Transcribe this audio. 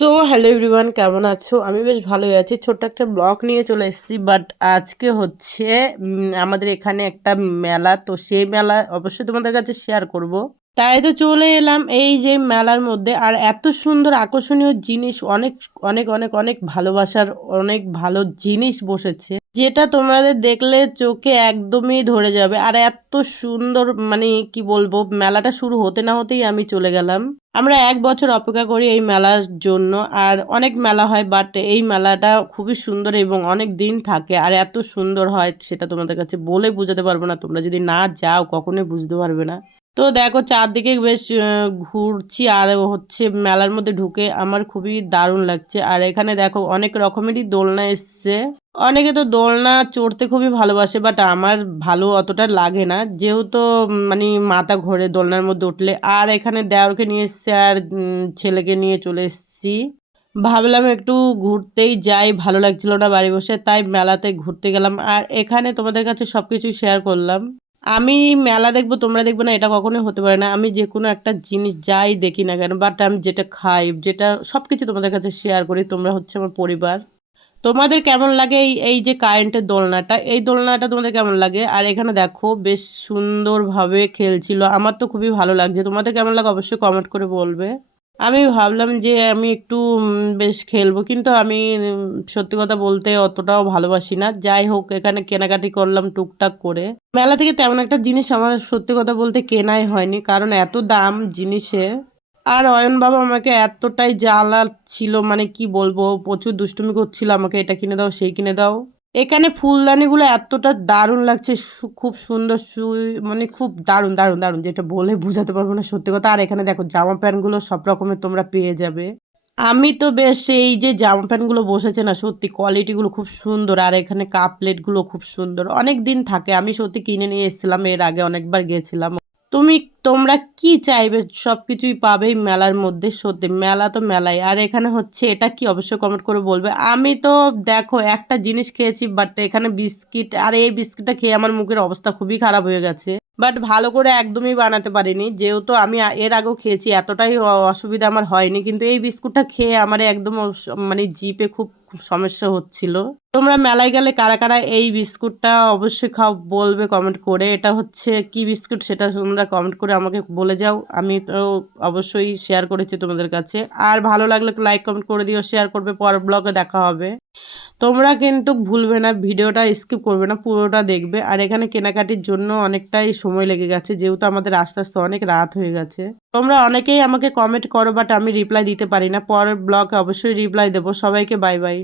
So hello everyone কেমন আছো? আমি বেশ ভালোই আছি। ছোট্ট একটা ব্লগ নিয়ে চলে এসেছি বাট আজকে হচ্ছে আমাদের এখানে একটা মেলা। তো সেই মেলা অবশ্যই তোমাদের কাছে শেয়ার করব। তাই তো চলে এলাম এই যে মেলার মধ্যে। আর এত সুন্দর আকর্ষণীয় জিনিস, অনেক অনেক অনেক অনেক ভালোবাসার অনেক ভালো জিনিস বসেছে। যেটা তোমাদের দেখলে চোখে একদমই ধরে যাবে। আর এত সুন্দর মানে কি বলব, মেলাটা শুরু হতে না হতেই আমি চলে গেলাম। আমরা এক বছর অপেক্ষা করি এই মেলার জন্য। আর অনেক মেলা হয় বাট এই মেলাটা খুবই সুন্দর এবং অনেক দিন থাকে। আর এত সুন্দর হয় সেটা তোমাদের কাছে বলে বোঝাতে পারব না। তোমরা যদি না যাও, কখনোই বুঝতে পারবে না। তো দেখো চারদিকে বেশ ঘুরছি আর হচ্ছে মেলার মধ্যে ঢুকে আমার খুবই দারুণ লাগছে। আর এখানে দেখো অনেক রকমেরই দোলনা এসছে। অনেকে তো দোলনা চড়তে খুবই ভালোবাসে বাট আমার ভালো অতটা লাগে না। যেহেতু মানে মাথা ঘোরে দোলনার মধ্যে উঠলে। আর এখানে দেওরকে নিয়ে এসছে আর ছেলেকে নিয়ে চলে এসেছি। ভাবলাম একটু ঘুরতেই যাই, ভালো লাগছিল না বাড়ি বসে, তাই মেলাতে ঘুরতে গেলাম। আর এখানে তোমাদের কাছে সবকিছু শেয়ার করলাম। আমি মেলা দেখব, তোমরা দেখবে না, এটা কখনোই হতে পারে না। আমি যে কোনো একটা জিনিস যাই দেখি না কেন বাট আমি যেটা খাই, যেটা সব কিছু তোমাদের কাছে শেয়ার করি, তোমরা হচ্ছে আমার পরিবার। তোমাদের কেমন লাগে এই এই যে কারেন্টের দোলনাটা? এই দোলনাটা তোমাদের কেমন লাগে? আর এখানে দেখো, বেশ সুন্দরভাবে খেলছিল। আমার তো খুবই ভালো লাগছে। তোমাদের কেমন লাগে অবশ্যই কমেন্ট করে বলবে। আমি ভাবলাম যে আমি একটু বেশ খেলব। কিন্তু আমি সত্যি কথা বলতে অতটাও ভালোবাসি না। যাই হোক, এখানে কেনাকাটি করলাম টুকটাক করে। মেলা থেকে তেমন একটা জিনিস আমার সত্যি কথা বলতে কেনাই হয়নি। কারণ এত দাম জিনিসে আর অয়ন বাবা আমাকে এতটাই জ্বালাচ্ছিল মানে কি বলব, প্রচুর দুষ্টুমি করছিল আমাকে, এটা কিনে দাও, সেই কিনে দাও। এখানে ফুলদানিগুলো এতটা দারুণ লাগছে খুব সুন্দর মানে খুব দারুণ দারুণ দারুণ, যেটা বলে বোঝাতে পারব না সত্যি কথা। আর এখানে দেখো জামা প্যান্টগুলো সব রকমের তোমরা পেয়ে যাবে। আমি তো বেশ এই যে জামা প্যান্টগুলো বসেছে না, সত্যি কোয়ালিটিগুলো খুব সুন্দর। আর এখানে কাপ প্লেটগুলো খুব সুন্দর। অনেক দিন থাকে, আমি সত্যি কিনে নিয়ে এসেছিলাম, এর আগে অনেকবার গেছিলাম। তুমি, তোমরা কি চাইবে? সব কিছুই পাবে মেলার মধ্যে, সত্যি। মেলা তো মেলাই। আর এখানে হচ্ছে, এটা কি অবশ্যই কমেন্ট করে বলবে? আমি তো, দেখো, একটা জিনিস খেয়েছি বাট এখানে বিস্কিট, আর এই বিস্কিটটা খেয়ে আমার মুখের অবস্থা খুবই খারাপ হয়ে গেছে। বাট ভালো করে একদমই বানাতে পারিনি। যেহেতু আমি এর আগেও খেয়েছি, এতটাই অসুবিধা আমার হয়নি। কিন্তু এই বিস্কুটটা খেয়ে আমার একদম মানে জিপে খুব সমস্যা হচ্ছিল। তোমরা মেলায় গেলে কারা কারা এই বিস্কুটটা অবশ্যই খাও, বলবে কমেন্ট করে। এটা হচ্ছে কি বিস্কুট সেটা তোমরা কমেন্ট করে আমাকে বলে যাও। আমি তো অবশ্যই শেয়ার করেছি তোমাদের কাছে। আর ভালো লাগলে লাইক কমেন্ট করে দিও শেয়ার করবে। পরের ব্লগে দেখা হবে। তোমরা কিন্তু ভুলবে না, ভিডিওটা স্কিপ করবে না, পুরোটা দেখবে। আর এখানে কেনাকাটির জন্য অনেকটাই সময় লেগে গেছে, যেহেতু আমাদের আস্তে আস্তে অনেক রাত হয়ে গেছে। তোমরা অনেকেই আমাকে কমেন্ট করো বাট আমি রিপ্লাই দিতে পারি না। পরের ব্লগে অবশ্যই রিপ্লাই দেবো। সবাইকে বাই বাই